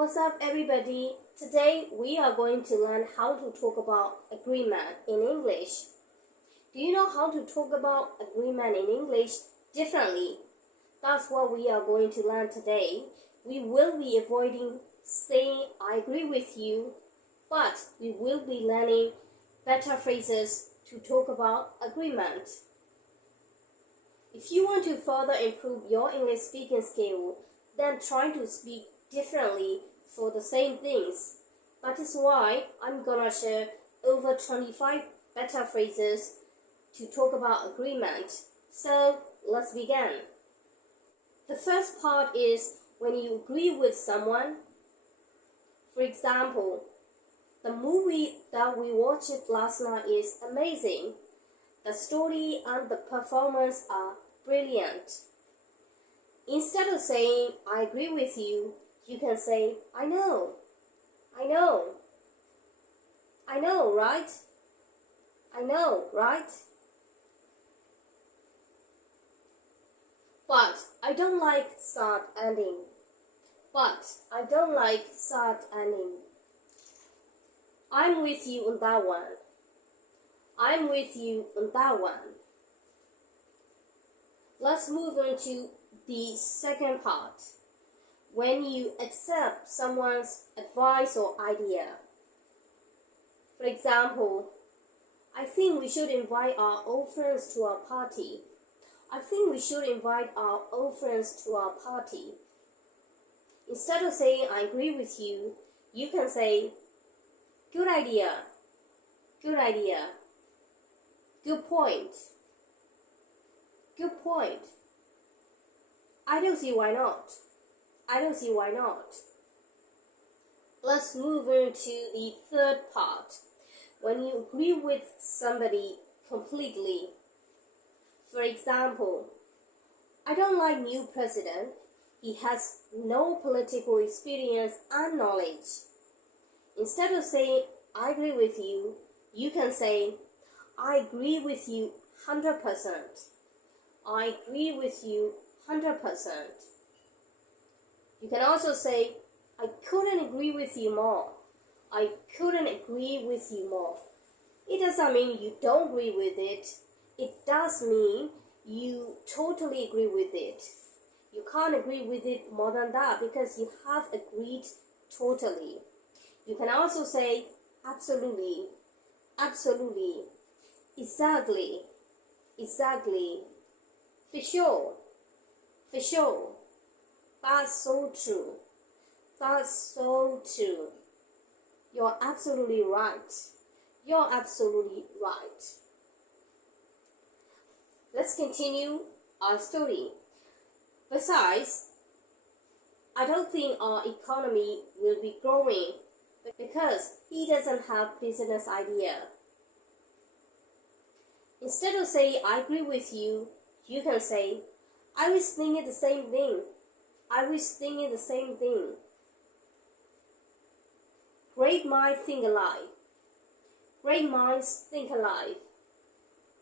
What's up, everybody? Today we are going to learn how to talk about agreement in English. Do you know how to talk about agreement in English differently? That's what we are going to learn today. We will be avoiding saying I agree with you, but we will be learning better phrases to talk about agreement. If you want to further improve your English speaking skill, then try to speak differently for the same things. That is why I'm gonna share over 25 better phrases to talk about agreement. So let's begin. The first part is when you agree with someone. For example, the movie that we watched last night is amazing. The story and the performance are brilliant. Instead of saying, I agree with you, you can say, I know, right? I know, right? But I don't like sad ending. I'm with you on that one. Let's move on to the second part. When you accept someone's advice or idea. For example, I think we should invite our old friends to our party. Instead of saying I agree with you, you can say good idea, good point. I don't see why not. Let's move on to the third part. When you agree with somebody completely. For example, I don't like new president. He has no political experience and knowledge. Instead of saying I agree with you, you can say I agree with you 100%. You can also say, I couldn't agree with you more. It doesn't mean you don't agree with it. It does mean you totally agree with it. You can't agree with it more than that because you have agreed totally. You can also say, absolutely, exactly, for sure. That's so true. You're absolutely right. Let's continue our story. Besides, I don't think our economy will be growing because he doesn't have business idea. Instead of saying I agree with you, you can say I was thinking the same thing. Great minds think alike.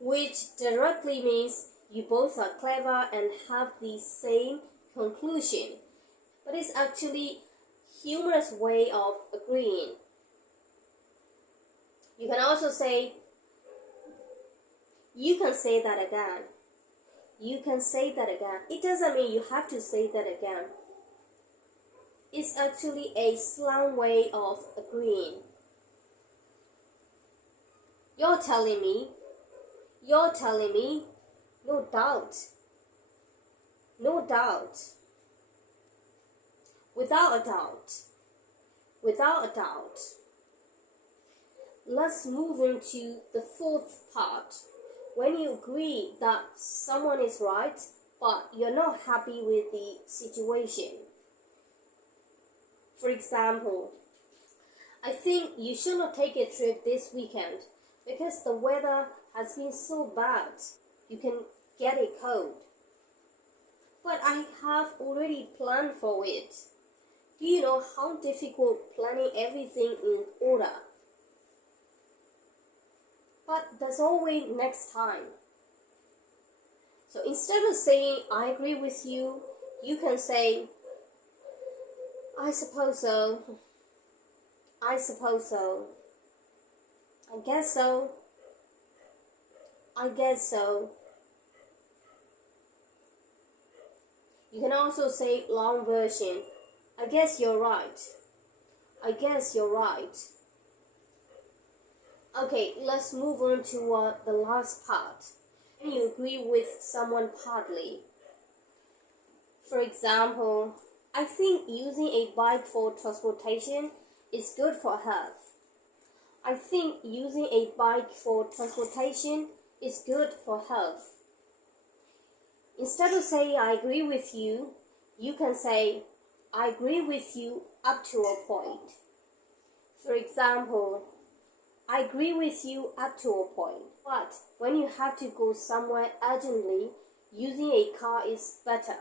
Which directly means you both are clever and have the same conclusion. But it's actually humorous way of agreeing. You can also say, you can say that again. It doesn't mean you have to say that again. It's actually a slang way of agreeing. You're telling me. No doubt. Without a doubt. Let's move into the fourth part. When you agree that someone is right, but you're not happy with the situation. For example, I think you should not take a trip this weekend because the weather has been so bad. You can get a cold. But I have already planned for it. Do you know how difficult planning everything in order? But there's always next time. So instead of saying I agree with you, you can say I suppose so. I suppose so. I guess so. I guess so. You can also say long version. I guess you're right. I guess you're right. Okay, let's move on to the last part. When you agree with someone partly. For example, I think using a bike for transportation is good for health. I think using a bike for transportation is good for health. Instead of saying I agree with you, you can say I agree with you up to a point. For example, I agree with you up to a point, but when you have to go somewhere urgently, using a car is better.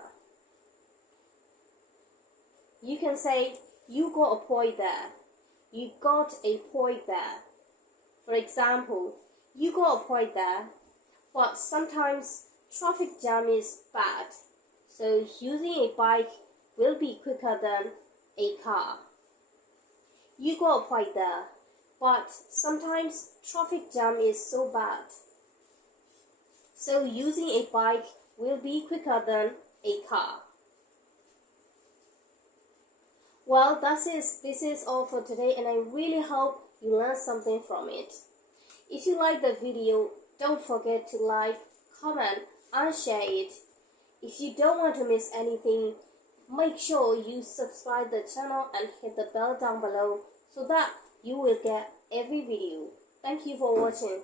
You can say you got a point there. You got a point there. For example, you got a point there, but sometimes traffic jam is bad, so using a bike will be quicker than a car. You got a point there, but sometimes traffic jam is so bad, so using a bike will be quicker than a car. Well, this is all for today, and I really hope you learned something from it. If you like the video, don't forget to like, comment, and share it. If you don't want to miss anything, make sure you subscribe the channel and hit the bell down below so that you will get every video. Thank you for watching.